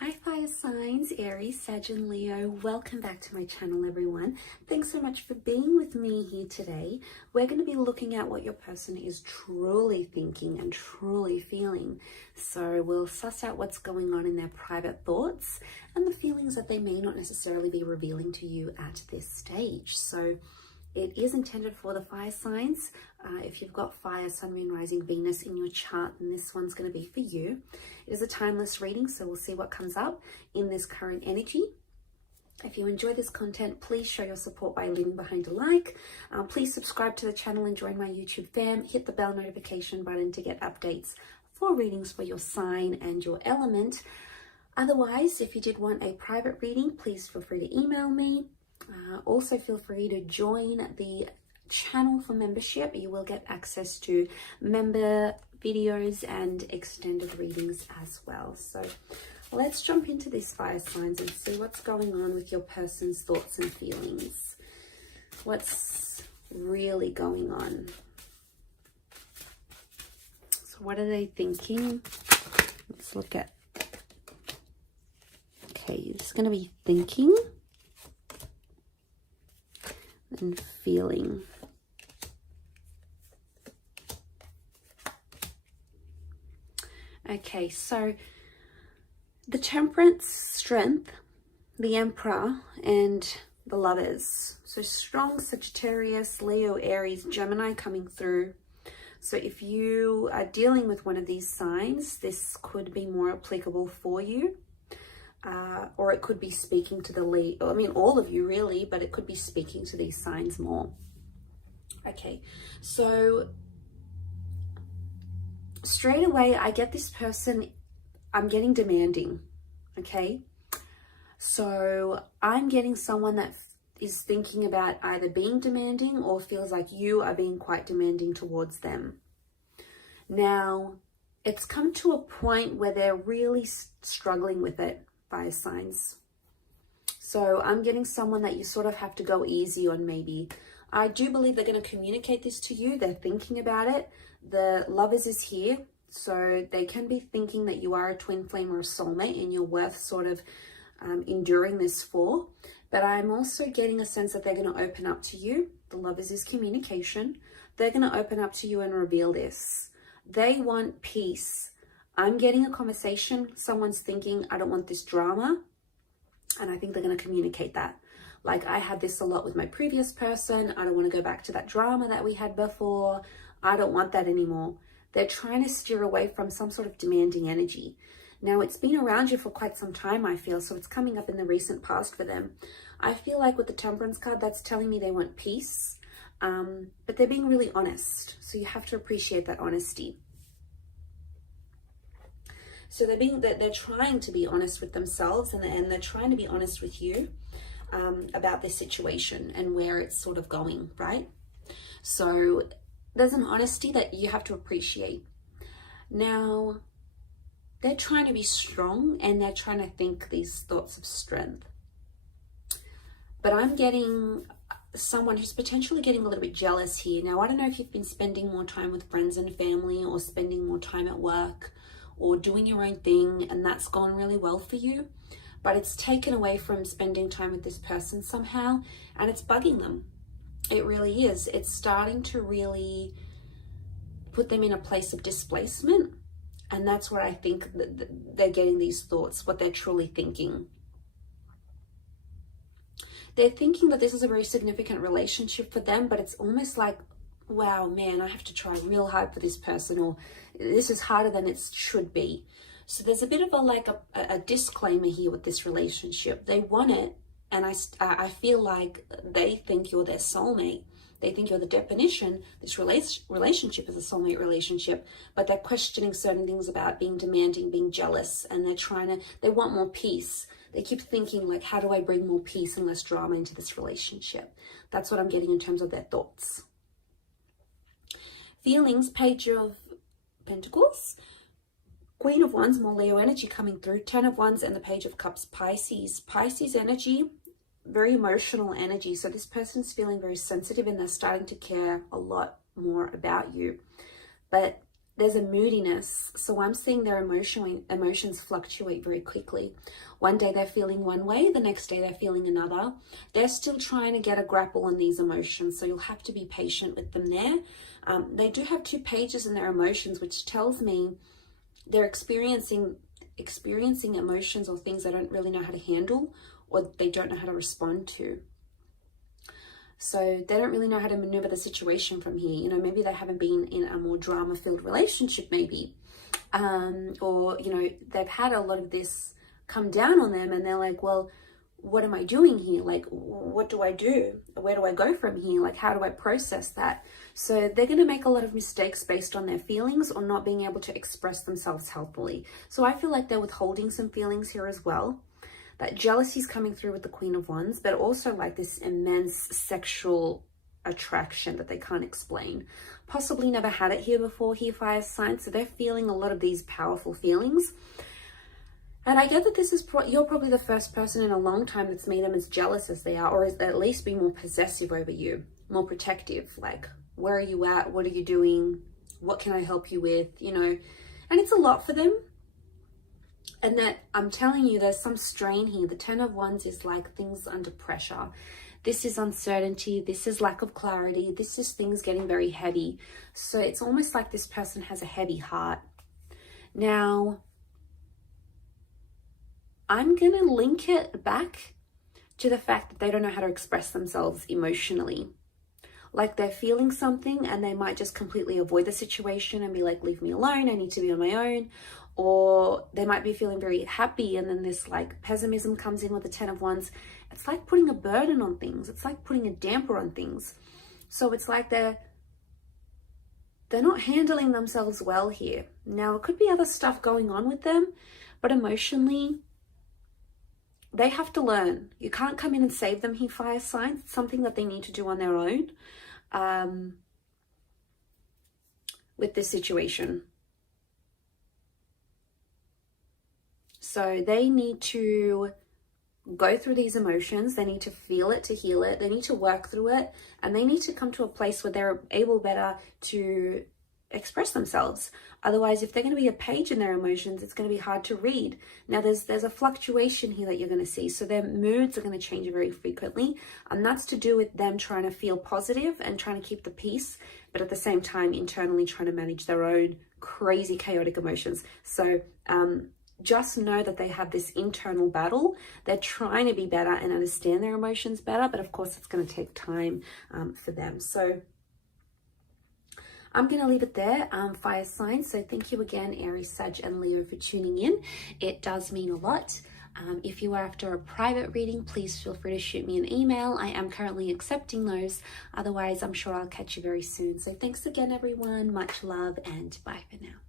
Hi fire signs, Aries, Sag and Leo. Welcome back to my channel, everyone. Thanks so much for being with me here today. We're going to be looking at what your person is truly thinking and truly feeling. So we'll suss out what's going on in their private thoughts and the feelings that they may not necessarily be revealing to you at this stage. So it is intended for the fire signs. If you've got fire, sun, moon, rising, Venus in your chart, then this one's going to be for you. It is a timeless reading, so we'll see what comes up in this current energy. If you enjoy this content, please show your support by leaving behind a like. Please subscribe to the channel and join my YouTube fam. Hit the bell notification button to get updates for readings for your sign and your element. Otherwise, if you did want a private reading, please feel free to email me. Also feel free to join the channel for membership. You will get access to member videos and extended readings as well. So let's jump into these fire signs and see what's going on with your person's thoughts and feelings. What's really going on? So what are they thinking? Let's look at, okay, it's going to be thinking and feeling. Okay, so the Temperance, Strength, the Emperor, and the Lovers. So strong Sagittarius, Leo, Aries, Gemini coming through. So if you are dealing with one of these signs, this could be more applicable for you. Or it could be speaking to the lead, I mean, all of you really, but it could be speaking to these signs more. Okay, so straight away, I get this person, I'm getting demanding, okay? So I'm getting someone that is thinking about either being demanding or feels like you are being quite demanding towards them. Now, it's come to a point where they're really struggling with it. Fire signs. So I'm getting someone that you sort of have to go easy on maybe. I do believe they're going to communicate this to you. They're thinking about it. The Lovers is here. So they can be thinking that you are a twin flame or a soulmate and you're worth sort of enduring this for. But I'm also getting a sense that they're going to open up to you. The Lovers is communication. They're going to open up to you and reveal this. They want peace. I'm getting a conversation, someone's thinking, I don't want this drama, and I think they're going to communicate that. Like, I had this a lot with my previous person, I don't want to go back to that drama that we had before, I don't want that anymore. They're trying to steer away from some sort of demanding energy. Now, it's been around you for quite some time, I feel, so it's coming up in the recent past for them. I feel like with the Temperance card, that's telling me they want peace, but they're being really honest, so you have to appreciate that honesty. So they're trying to be honest with themselves and they're trying to be honest with you about this situation and where it's sort of going, right? So there's an honesty that you have to appreciate. Now, they're trying to be strong and they're trying to think these thoughts of strength. But I'm getting someone who's potentially getting a little bit jealous here. Now, I don't know if you've been spending more time with friends and family or spending more time at work or doing your own thing, and that's gone really well for you, but it's taken away from spending time with this person somehow, and it's bugging them. It really is. It's starting to really put them in a place of displacement, and that's where I think they're getting these thoughts, what they're truly thinking. They're thinking that this is a very significant relationship for them, but it's almost like, wow, man, I have to try real hard for this person, or this is harder than it should be. So there's a bit of a disclaimer here with this relationship. They want it, and I feel like they think you're their soulmate. They think you're the definition. This relationship is a soulmate relationship, but they're questioning certain things about being demanding, being jealous, and they want more peace. They keep thinking like, how do I bring more peace and less drama into this relationship? That's what I'm getting in terms of their thoughts. Feelings, Page of Pentacles, Queen of Wands, more Leo energy coming through, 10 of Wands, and the Page of Cups, Pisces. Pisces energy, very emotional energy. So this person's feeling very sensitive and they're starting to care a lot more about you. But there's a moodiness. So I'm seeing their emotions fluctuate very quickly. One day they're feeling one way, the next day they're feeling another. They're still trying to get a grapple on these emotions, so you'll have to be patient with them there. They do have 2 pages in their emotions, which tells me they're experiencing emotions or things they don't really know how to handle, or they don't know how to respond to. So they don't really know how to maneuver the situation from here. You know, maybe they haven't been in a more drama-filled relationship, maybe. Or, you know, they've had a lot of this come down on them and they're like, well, what am I doing here? Like, what do I do? Where do I go from here? Like, how do I process that? So they're going to make a lot of mistakes based on their feelings or not being able to express themselves healthily. So I feel like they're withholding some feelings here as well. That jealousy is coming through with the Queen of Wands, but also like this immense sexual attraction that they can't explain. Possibly never had it here before, here fire signs, so they're feeling a lot of these powerful feelings. And I get that this is you're probably the first person in a long time that's made them as jealous as they are, or at least be more possessive over you, more protective. Like, where are you at? What are you doing? What can I help you with? You know, and it's a lot for them. And that, I'm telling you, there's some strain here. The 10 of Wands is like things under pressure. This is uncertainty. This is lack of clarity. This is things getting very heavy. So it's almost like this person has a heavy heart. Now, I'm going to link it back to the fact that they don't know how to express themselves emotionally. Like they're feeling something and they might just completely avoid the situation and be like, leave me alone. I need to be on my own. Or they might be feeling very happy and then this like pessimism comes in with the 10 of Wands. It's like putting a burden on things. It's like putting a damper on things. So it's like they're not handling themselves well here. Now, it could be other stuff going on with them, but emotionally, they have to learn. You can't come in and save them here, fire signs. It's something that they need to do on their own with this situation. So they need to go through these emotions. They need to feel it to heal it. They need to work through it. And they need to come to a place where they're able better to express themselves. Otherwise, if they're going to be a page in their emotions, it's going to be hard to read. Now, there's a fluctuation here that you're going to see. So their moods are going to change very frequently. And that's to do with them trying to feel positive and trying to keep the peace, but at the same time, internally trying to manage their own crazy, chaotic emotions. So, just know that they have this internal battle. They're trying to be better and understand their emotions better, but of course it's going to take time for them. So I'm going to leave it there, fire signs. So thank you again, Aries, Sag, and Leo, for tuning in. It does mean a lot. If you are after a private reading, please feel free to shoot me an email. I am currently accepting those. Otherwise, I'm sure I'll catch you very soon. So thanks again, everyone. Much love and bye for now.